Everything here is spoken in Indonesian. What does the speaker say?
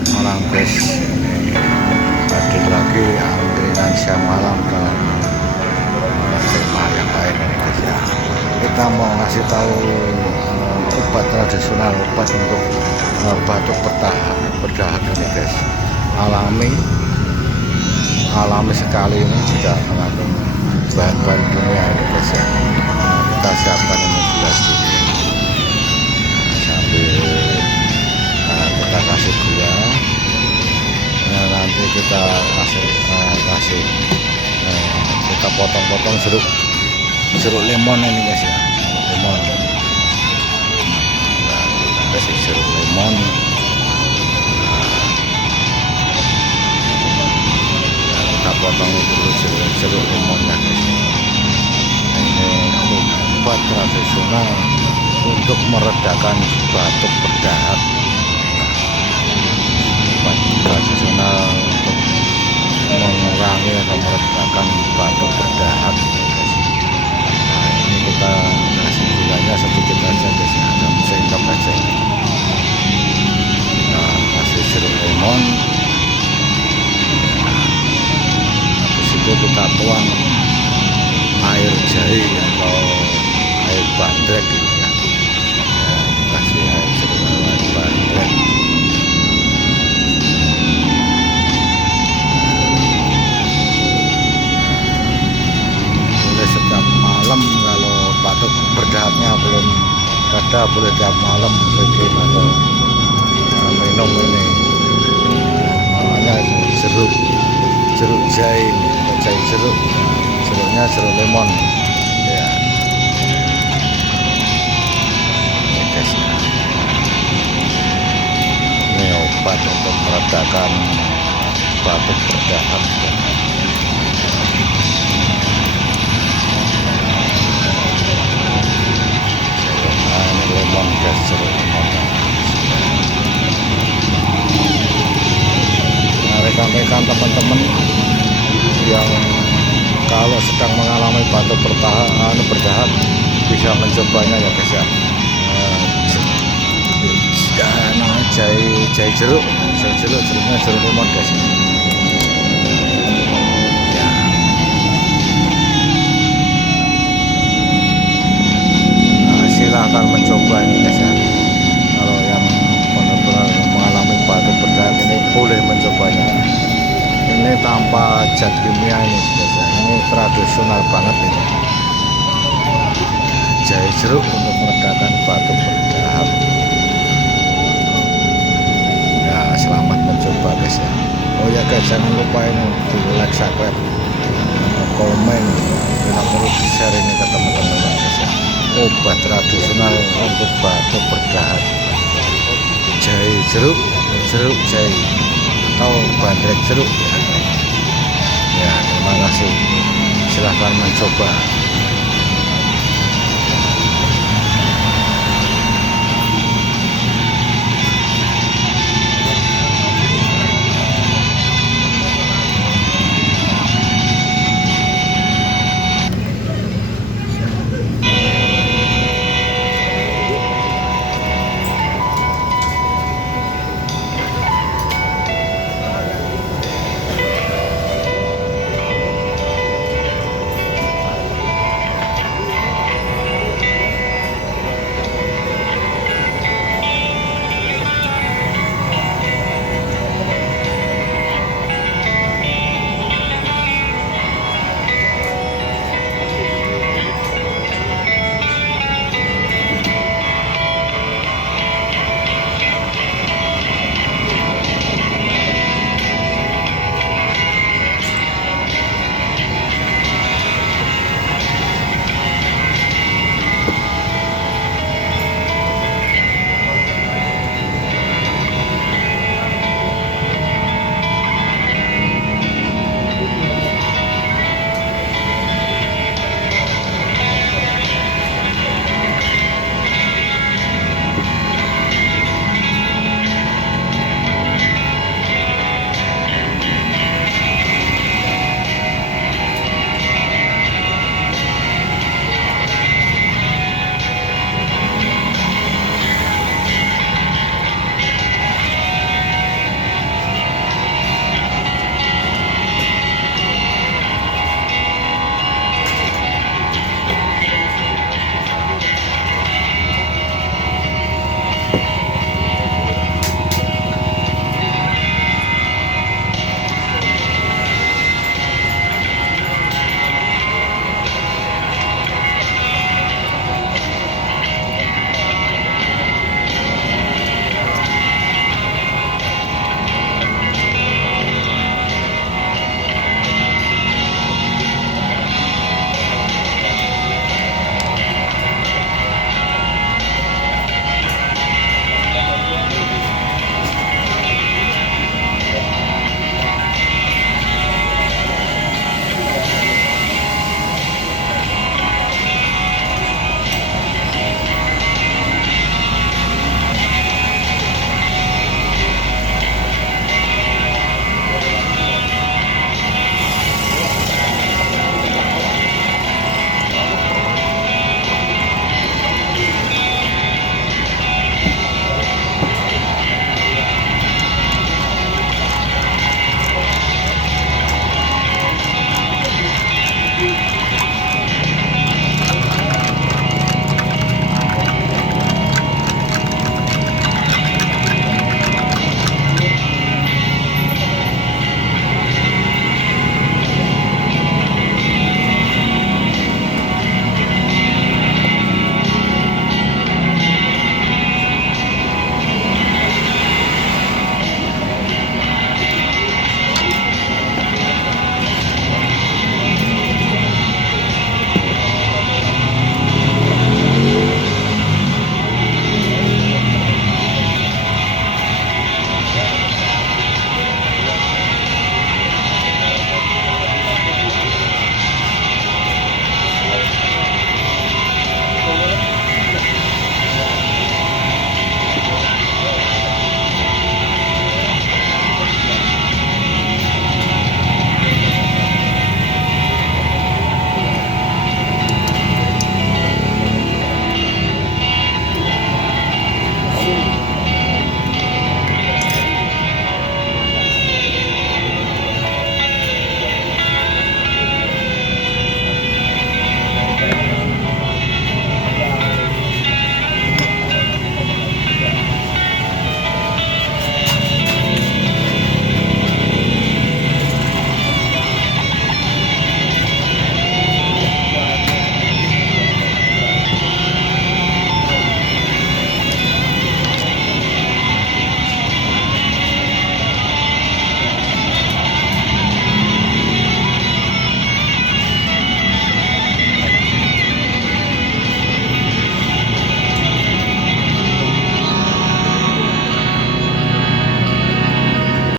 Selamat malam guys, ini hadir lagi angkringan siang malam dengan tema yang lain ini guys ya. Kita mau ngasih tahu obat tradisional, obat untuk batuk berdahak ini guys. Alami sekali, ini tidak mengandung bahan-bahan kimia ini guys ya. Kita siapkan ini gelas dulu sambil kita kasih gula. Nanti kita kasih kita potong-potong jeruk lemon ini guys ya, lemon. Nah, kita kasih jeruk lemon. Kita potong dulu jeruk lemonnya guys. Ini obat tradisional untuk meredakan batuk berdahak. Obat tradisional untuk mengurangi atau meredakan batuk berdahak guys. Nah, ini kita kasih gulanya sedikit aja guys ya, 1 sendok aja. Kita kasih jeruk lemon. Itu kita tuang air jahe atau air bandrek gitu ya. Kasih air bandrek. Boleh setiap malam, kalau batuk berdahaknya belum reda boleh tiap malam bikin atau minum ini, namanya jeruk jahe ini. Jahe jeruknya jeruk lemon ya. Ini guys ya, ini obat untuk meredakan batuk berdahak ya. Nah, ini lemon guys, jeruk lemon. Nah, rekan-rekan teman-teman yang kalau sedang mengalami batuk berdahak bisa mencobanya ya guys ya. Nah, jahe jeruknya jeruk lemon guys ya. Nah, silahkan mencoba ini guys ya. Kalau yang benar-benar mengalami batuk berdahak ini boleh mencobanya. Ini tanpa zat kimia ini guys ya. Ini tradisional banget ini. Jahe jeruk untuk meredakan batuk berdahak. Ya, selamat mencoba guys ya. Oh ya guys, jangan lupa ini di like, subscribe, komen, bila perlu di share ini ke teman-teman guys ya. Obat tradisional untuk batuk berdahak, jahe jeruk jahe atau bandrek jeruk ya. Terima kasih, silahkan mencoba.